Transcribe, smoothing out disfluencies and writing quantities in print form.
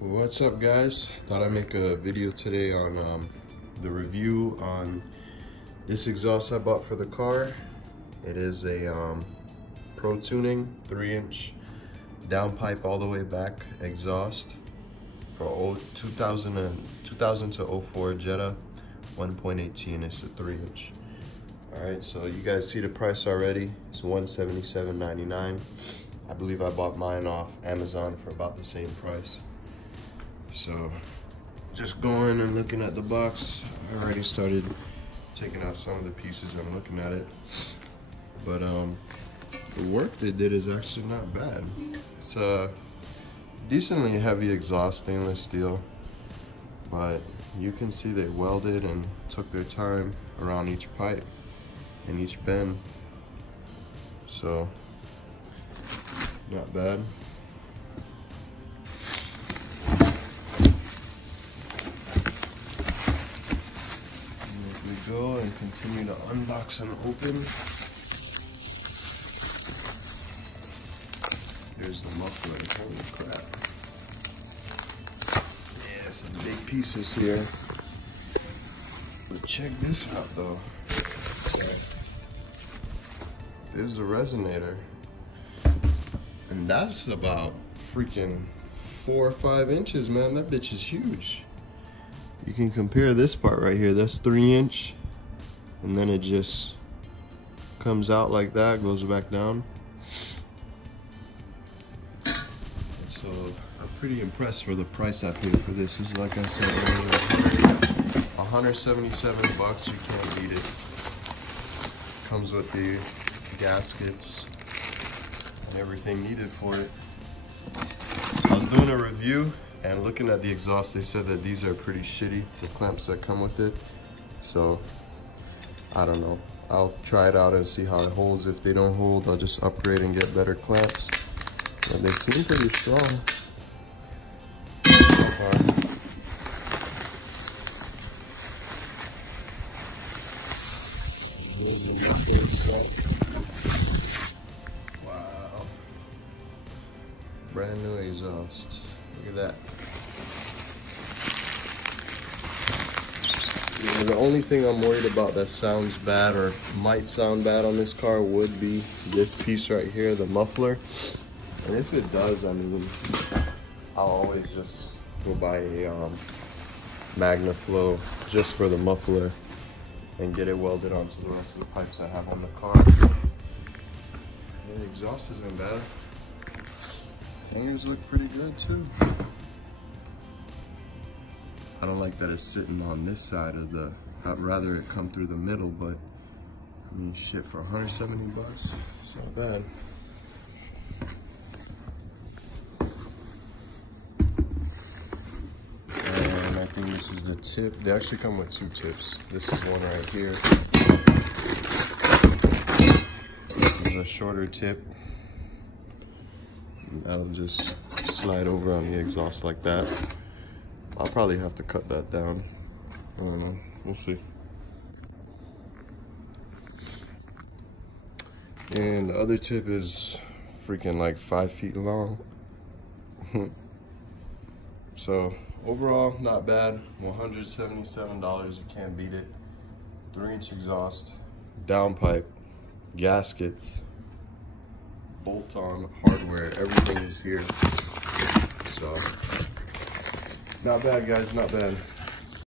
What's up, guys? Thought I'd make a video today on the review on this exhaust I bought for the car. It is a Protuning 3-inch downpipe all the way back exhaust for 2000 to 04 Jetta 1.18. It's a 3-inch. All right, so you guys see the price already. It's $177.99. I believe I bought mine off Amazon for about the same price. So just going and looking at the box, I already started taking out some of the pieces. I'm looking at it, but the work they did is actually not bad. It's a decently heavy exhaust, stainless steel, but you can see they welded and took their time around each pipe and each bend, so not bad. Go and continue to unbox and open. There's the muffler. Holy crap. Yeah, some big pieces here. But check this out though. There's the resonator. And that's about freaking 4 or 5 inches, man. That bitch is huge. You can compare this part right here. That's 3-inch. And then it just comes out like that, goes back down. So I'm pretty impressed for the price I paid for this. This is, like I said earlier, 177 bucks. You can't beat it. Comes with the gaskets and everything needed for it. I was doing a review and looking at the exhaust, they said that these are pretty shitty, the clamps that come with it. So I don't know. I'll try it out and see how it holds. If they don't hold, I'll just upgrade and get better clamps. But they seem pretty strong. Wow. Brand new exhaust. Look at that. Yeah, the only thing I'm worried about that sounds bad or might sound bad on this car would be this piece right here, the muffler. And if it does, I mean, I'll always just go buy a MagnaFlow just for the muffler and get it welded onto the rest of the pipes I have on the car. And the exhaust isn't bad. Hangers look pretty good too. I don't like that it's sitting on this side of the, I'd rather it come through the middle, but I mean, shit, for 170 bucks, it's not bad. And I think this is the tip. They actually come with 2 tips. This is one right here. This is a shorter tip. That'll just slide over on the exhaust like that. I'll probably have to cut that down. I don't know, we'll see. And the other tip is freaking like 5 feet long. So overall, not bad. $177, you can't beat it. 3-inch exhaust, downpipe, gaskets, bolt-on hardware, everything is here. So not bad, guys, not bad.